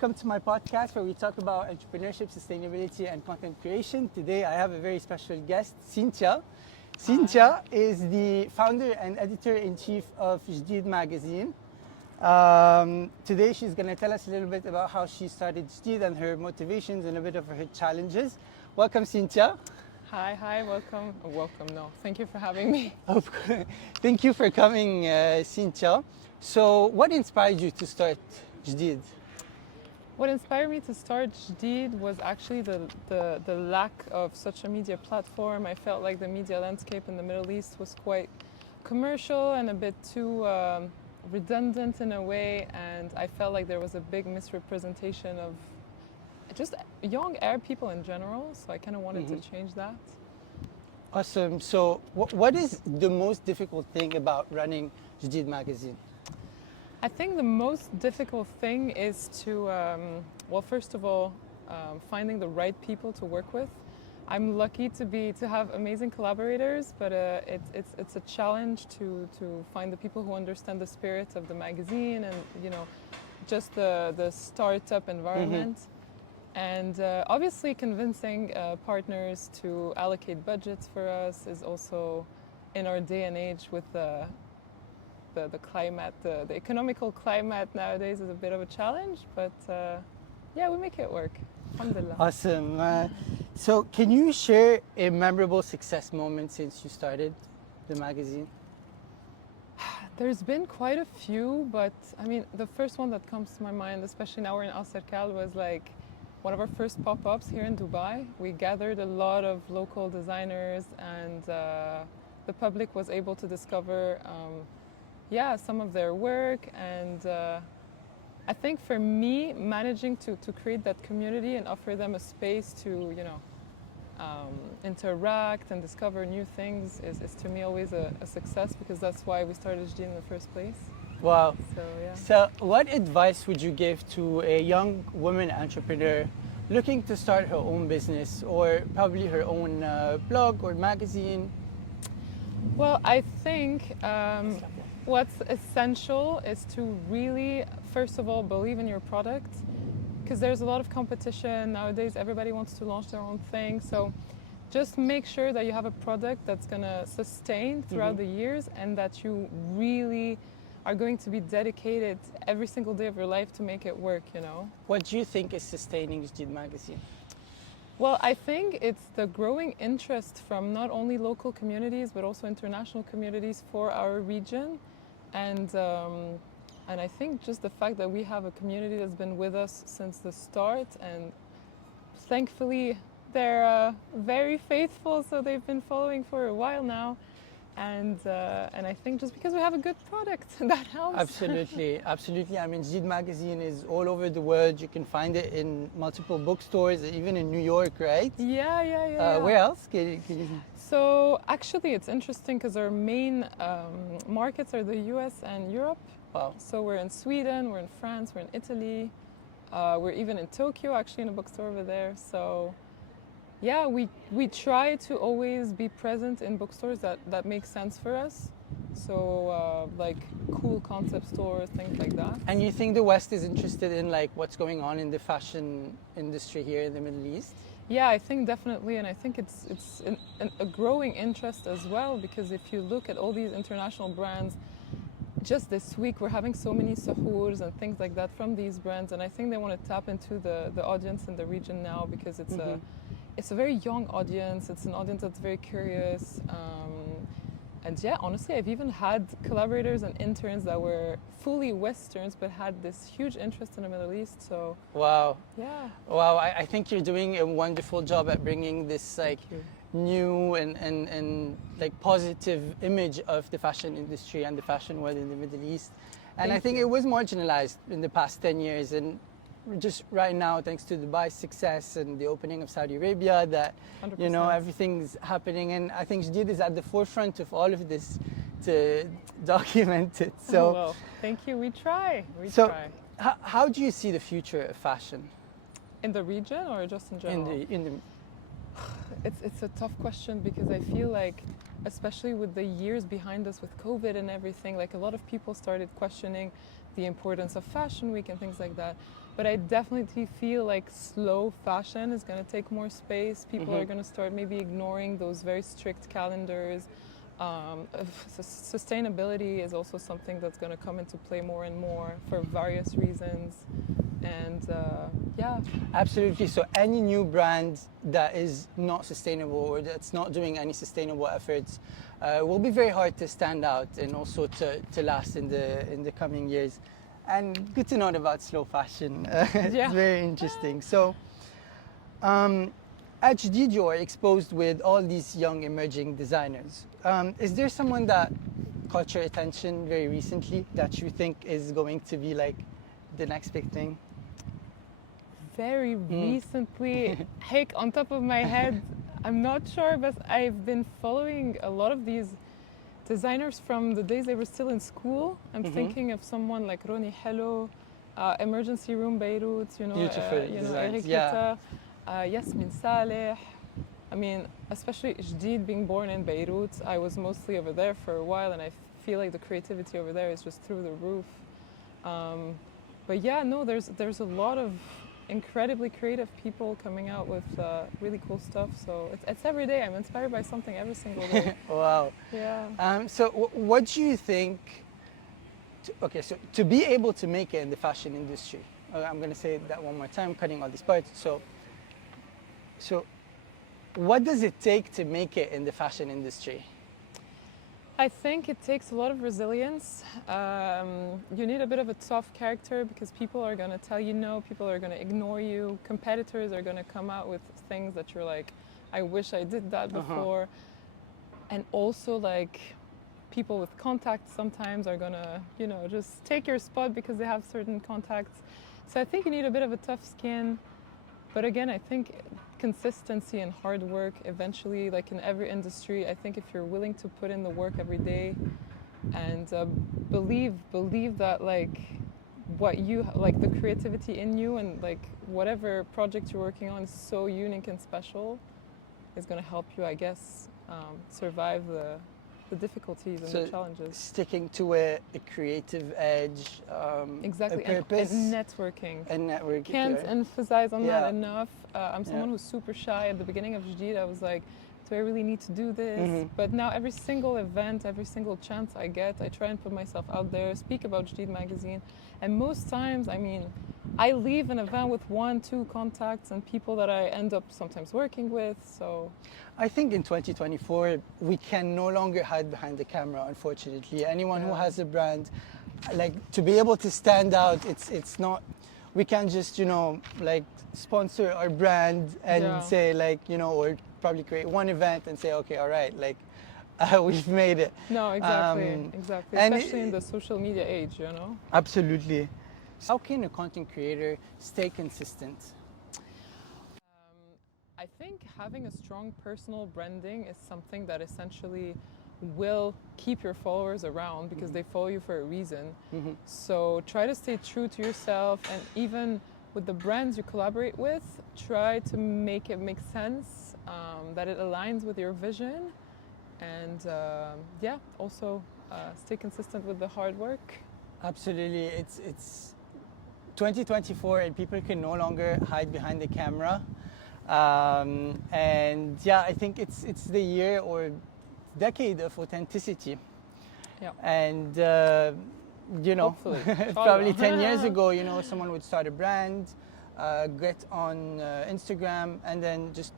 Welcome to my podcast where we talk about entrepreneurship, sustainability, and content creation. Today I have a very special guest, Cynthia. Cynthia is the founder and editor-in-chief of Jdeed Magazine. Today she's going to tell us a little bit about how she started Jdeed and her motivations and a bit of her challenges. Welcome, Cynthia. Hi, welcome. Thank you for having me. Thank you for coming, Cynthia. So what inspired you to start Jdeed? What inspired me to start Jdeed was actually the lack of such a media platform. I felt like the media landscape in the Middle East was quite commercial and a bit too redundant in a way, and I felt like there was a big misrepresentation of just young Arab people in general, so I kind of wanted to change that. Awesome. So what is the most difficult thing about running Jdeed Magazine? I think the most difficult thing is to, well, first of all, finding the right people to work with. I'm lucky to have amazing collaborators, but it's a challenge to find the people who understand the spirit of the magazine and just the startup environment. And obviously convincing partners to allocate budgets for us is also, in our day and age with the climate, the economical climate nowadays is a bit of a challenge, but yeah, we make it work. Alhamdulillah. Awesome. So can you share a memorable success moment since you started the magazine? There's been quite a few, but I mean, the first one that comes to my mind, especially now we're in Al Serkal, was like one of our first pop-ups here in Dubai. We gathered a lot of local designers, and the public was able to discover some of their work, and I think for me, managing to create that community and offer them a space to interact and discover new things is to me always a success, because that's why we started Jdeed in the first place. Wow. So yeah. So what advice would you give to a young woman entrepreneur looking to start her own business or probably her own blog or magazine? Well, I think what's essential is to really, first of all, believe in your product, because there's a lot of competition nowadays. Everybody wants to launch their own thing. So just make sure that you have a product that's going to sustain throughout the years, and that you really are going to be dedicated every single day of your life to make it work, What do you think is sustaining Jdeed Magazine? Well, I think it's the growing interest from not only local communities but also international communities for our region, and I think just the fact that we have a community that's been with us since the start, and thankfully they're very faithful, so they've been following for a while now, and I think just because we have a good product, that helps. Absolutely. I mean, Jdeed Magazine is all over the world. You can find it in multiple bookstores, even in New York, right? Yeah. Where else? Can you... So actually it's interesting because our main markets are the US and Europe. Wow. So we're in Sweden, we're in France, we're in Italy, we're even in Tokyo, actually in a bookstore over there. So yeah, we try to always be present in bookstores that make sense for us. So like cool concept stores, things like that. And you think the West is interested in like what's going on in the fashion industry here in the Middle East? Yeah, I think definitely, and I think it's a growing interest as well, because if you look at all these international brands, just this week we're having so many suhoors and things like that from these brands, and I think they want to tap into the audience in the region now, because it's a very young audience. It's an audience that's very curious. And yeah, honestly, I've even had collaborators and interns that were fully Westerns but had this huge interest in the Middle East. So wow. Yeah. Wow, I think you're doing a wonderful job at bringing this like new and like positive image of the fashion industry and the fashion world in the Middle East. And I think it was marginalized in the past 10 years, and just right now, thanks to Dubai's success and the opening of Saudi Arabia, that 100%. everything's happening, and I think Jdeed is at the forefront of all of this to document it. So, well, thank you. We try. How do you see the future of fashion in the region or just in general? It's a tough question, because I feel like, especially with the years behind us with COVID and everything, like a lot of people started questioning the importance of Fashion Week and things like that. but I definitely feel like slow fashion is going to take more space. People are going to start maybe ignoring those very strict calendars. Sustainability is also something that's going to come into play more and more for various reasons. And yeah. Absolutely. So any new brand that is not sustainable or that's not doing any sustainable efforts will be very hard to stand out and also to last in the coming years. And good to know about slow fashion. It's very interesting. So at Jdeed, you are exposed with all these young emerging designers. Is there someone that caught your attention very recently that you think is going to be like the next big thing? Very recently, heck, on top of my head, I'm not sure, but I've been following a lot of these designers from the days they were still in school. I'm thinking of someone like Roni Hello, Emergency Room Beirut, Beautiful Eric yeah. Yasmin Saleh. I mean, especially Jdeed being born in Beirut, I was mostly over there for a while, and I feel like the creativity over there is just through the roof. But yeah, no, there's a lot of incredibly creative people coming out with really cool stuff. So it's every day. I'm inspired by something every single day. Wow. Yeah. So what do you think? So to be able to make it in the fashion industry, I'm going to say that one more time, cutting all these parts. So what does it take to make it in the fashion industry? I think it takes a lot of resilience. You need a bit of a tough character because people are going to tell you no, people are going to ignore you, competitors are going to come out with things that you're like, I wish I did that before. And also like people with contacts sometimes are going to, just take your spot because they have certain contacts. So I think you need a bit of a tough skin. But again, I think consistency and hard work eventually, like in every industry, I think if you're willing to put in the work every day and believe that like what you like, the creativity in you and like whatever project you're working on is so unique and special, is going to help you, I guess, survive the difficulties and the challenges. Sticking to a creative edge, exactly, a purpose, and networking. Can't yeah. emphasize on that enough. I'm someone who's super shy. At the beginning of Jdeed, I was like, do I really need to do this? But now every single event, every single chance I get, I try and put myself out there, speak about Jdeed Magazine. And most times, I mean, I leave an event with 1-2 contacts and people that I end up sometimes working with. So I think in 2024, we can no longer hide behind the camera, unfortunately. Anyone who has a brand, like to be able to stand out, it's not, we can't just, like sponsor our brand and say like, or probably create one event and say, okay, all right, like we've made it. No, exactly. Especially in the social media age, Absolutely. How can a content creator stay consistent? I think having a strong personal branding is something that essentially will keep your followers around because they follow you for a reason. So try to stay true to yourself, and even with the brands you collaborate with, try to make it make sense, that it aligns with your vision, and also stay consistent with the hard work. Absolutely. It's 2024 and people can no longer hide behind the camera. And yeah, I think it's the year or decade of authenticity. Yeah. And hopefully. Probably 10 years ago, someone would start a brand, get on Instagram, and then just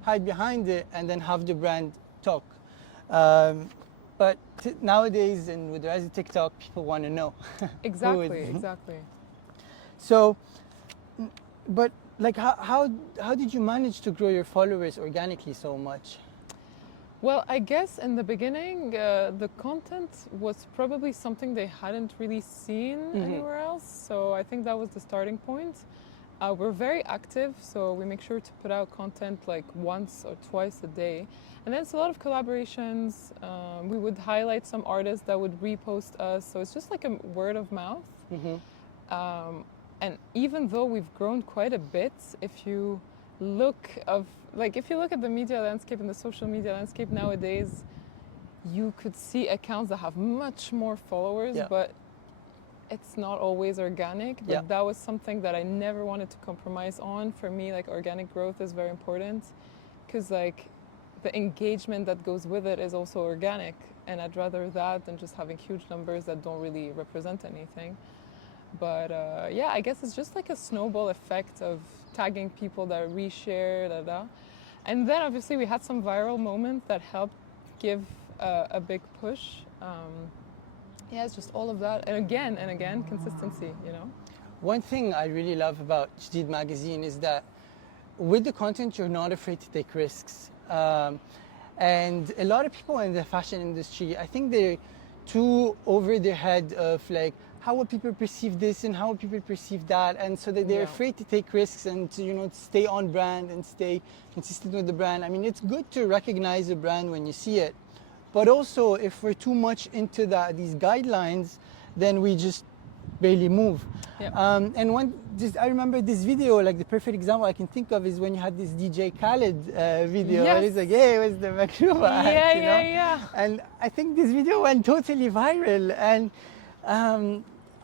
hide behind it and then have the brand talk. But nowadays, and with the rise of TikTok, people want to know. Exactly. So, but like, how did you manage to grow your followers organically so much? Well, I guess in the beginning, the content was probably something they hadn't really seen anywhere else. So I think that was the starting point. We're very active, so we make sure to put out content like once or twice a day. And then it's a lot of collaborations. We would highlight some artists that would repost us. So it's just like a word of mouth. And even though we've grown quite a bit, if you look at the media landscape and the social media landscape nowadays, you could see accounts that have much more followers, but it's not always organic, but Yeah. that was something that I never wanted to compromise on. For me, like organic growth is very important because like the engagement that goes with it is also organic, and I'd rather that than just having huge numbers that don't really represent anything. But yeah, I guess it's just like a snowball effect of tagging people that reshare, and then obviously we had some viral moments that helped give a big push. Yeah, it's just all of that, and again, consistency, you know? One thing I really love about Jdeed Magazine is that with the content, you're not afraid to take risks. And a lot of people in the fashion industry, I think they're too over their head of like, how will people perceive this and how will people perceive that? And so that they're Yeah. afraid to take risks and to, stay on brand and stay consistent with the brand. I mean, it's good to recognize a brand when you see it. But also, if we're too much into these guidelines, then we just barely move. Yeah. I remember this video, like the perfect example I can think of is when you had this DJ Khaled video. Yes. And it's like, hey, where's the Makruba Yeah, hat, you know? yeah. And I think this video went totally viral. And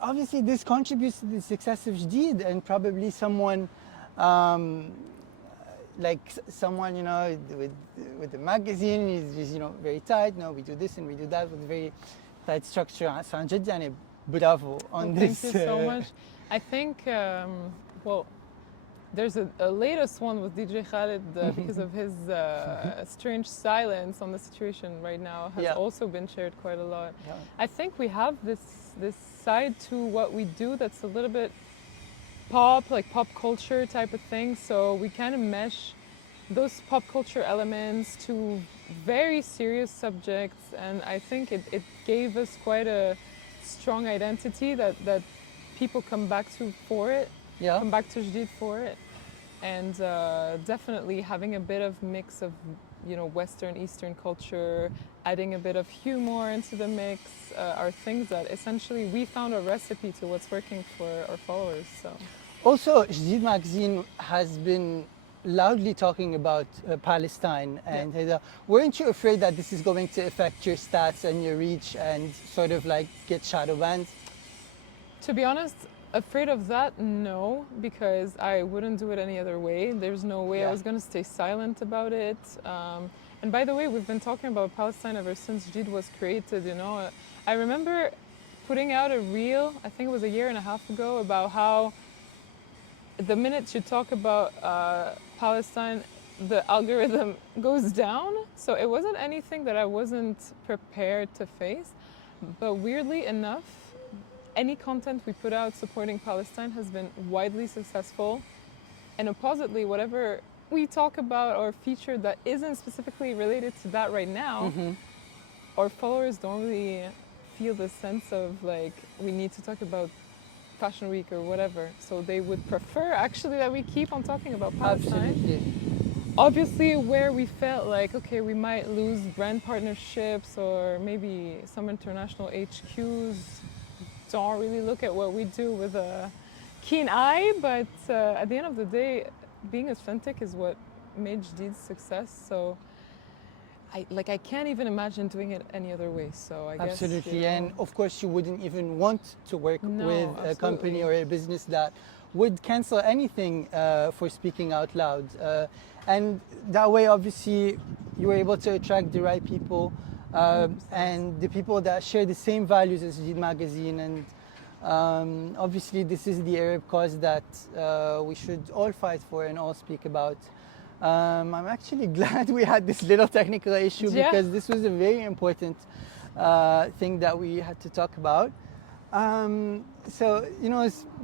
obviously, this contributes to the success of Jdeed, and probably someone. Someone, with the magazine is just, very tight. No, we do this and we do that with very tight structure. So عن جد يعني bravo on this. Thank you so much. I think, there's a latest one with DJ Khaled because of his strange silence on the situation right now has also been shared quite a lot. Yeah. I think we have this side to what we do that's a little bit pop culture type of thing, so we kind of mesh those pop culture elements to very serious subjects, and I think it gave us quite a strong identity that people come back to for it, come back to Jdeed for it, and definitely having a bit of mix of Western, Eastern culture, adding a bit of humor into the mix are things that essentially we found a recipe to what's working for our followers. So. Also, Jdeed Magazine has been loudly talking about Palestine, and weren't you afraid that this is going to affect your stats and your reach and sort of like get shadow banned? To be honest, afraid of that, no, because I wouldn't do it any other way. There's no way I was going to stay silent about it. And by the way, we've been talking about Palestine ever since Jdeed was created, I remember putting out a reel, I think it was a year and a half ago, about how the minute you talk about Palestine, the algorithm goes down. So it wasn't anything that I wasn't prepared to face. But weirdly enough, any content we put out supporting Palestine has been widely successful. And oppositely, whatever we talk about or feature that isn't specifically related to that right now, our followers don't really feel the sense of like, we need to talk about Fashion Week or whatever. So they would prefer actually that we keep on talking about Palestine. Absolutely. Obviously, where we felt like, okay, we might lose brand partnerships or maybe some international HQs don't really look at what we do with a keen eye, but at the end of the day, being authentic is what made Jdeed's success. So I can't even imagine doing it any other way. So I guess absolutely, and of course you wouldn't even want to work with a company or a business that would cancel anything for speaking out loud. And that way, obviously, you were able to attract the right people and the people that share the same values as Jdeed Magazine. And obviously, this is the Arab cause that we should all fight for and all speak about. I'm actually glad we had this little technical issue because this was a very important thing that we had to talk about. So,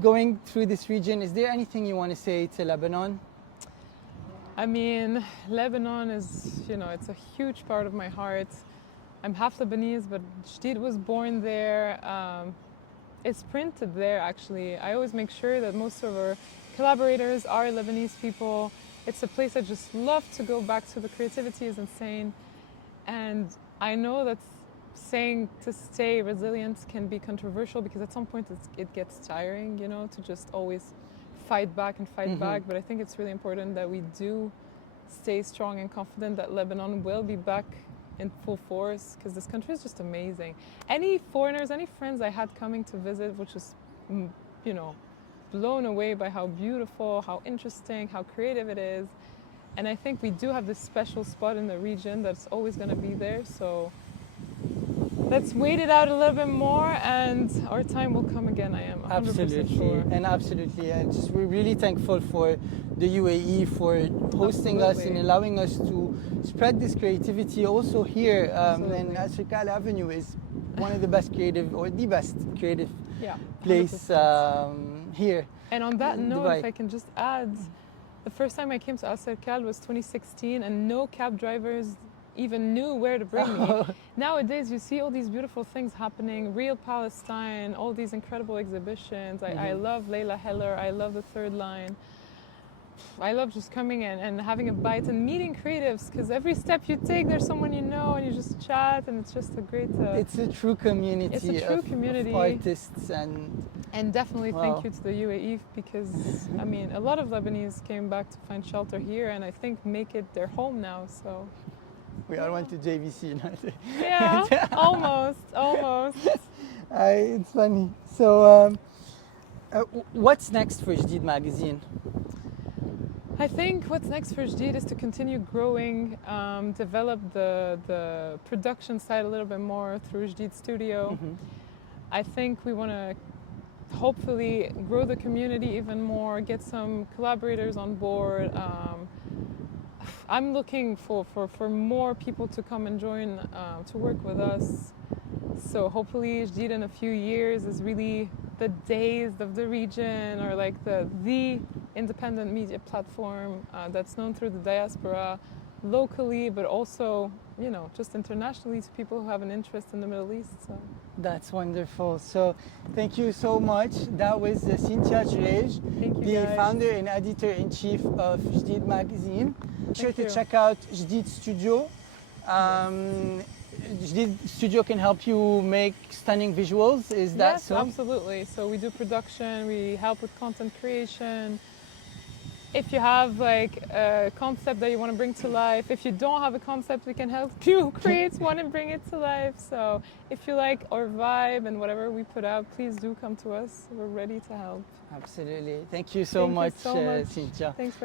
going through this region, is there anything you want to say to Lebanon? I mean, Lebanon is, it's a huge part of my heart. I'm half Lebanese, but Jdeed was born there. It's printed there, actually. I always make sure that most of our collaborators are Lebanese people. It's a place I just love to go back to. The creativity is insane. And I know that saying to stay resilient can be controversial because at some point it gets tiring, to just always fight back and fight back. But I think it's really important that we do stay strong and confident that Lebanon will be back in full force because this country is just amazing. Any foreigners, any friends I had coming to visit, which was, you know, blown away by how beautiful, how interesting, how creative it is. And I think we do have this special spot in the region that's always going to be there. So let's wait it out a little bit more, and our time will come again. I am 100% Absolutely, sure. and absolutely, and just, we're really thankful for the UAE for hosting us and allowing us to spread this creativity also here. And Asrikal Avenue is one of the best creative, or the best creative place here. And on that note, Dubai. if I can just add, the first time I came to Asrikal was 2016, and no cab drivers even knew where to bring me. Nowadays, you see all these beautiful things happening, Real Palestine, all these incredible exhibitions. I love Layla Heller, I love the Third Line. I love just coming in and having a bite and meeting creatives, because every step you take, there's someone you know, and you just chat, and it's just a great... it's a true community, of artists and definitely thank you to the UAE, because I mean, a lot of Lebanese came back to find shelter here, and I think make it their home now, so... We all went to JVC. Yeah, almost. It's funny. So, what's next for Jdeed Magazine? I think what's next for Jdeed is to continue growing, develop the production side a little bit more through Jdeed Studio. I think we want to hopefully grow the community even more, get some collaborators on board. I'm looking for more people to come and join to work with us. So hopefully Jdeed in a few years is really the days of the region, or like the independent media platform that's known through the diaspora locally, but also, you know, just internationally to people who have an interest in the Middle East. So. That's wonderful. So thank you so much. That was Cynthia Jreige, the founder and editor-in-chief of Jdeed Magazine. Be sure to check out Jdeed Studio. Jdeed Studio can help you make stunning visuals. Is that so? Yes, absolutely. So we do production, we help with content creation. If you have like a concept that you want to bring to life, if you don't have a concept, we can help you create one and bring it to life. So if you like our vibe and whatever we put out, please do come to us. We're ready to help. Absolutely. Thank you so much, Cynthia. Thanks for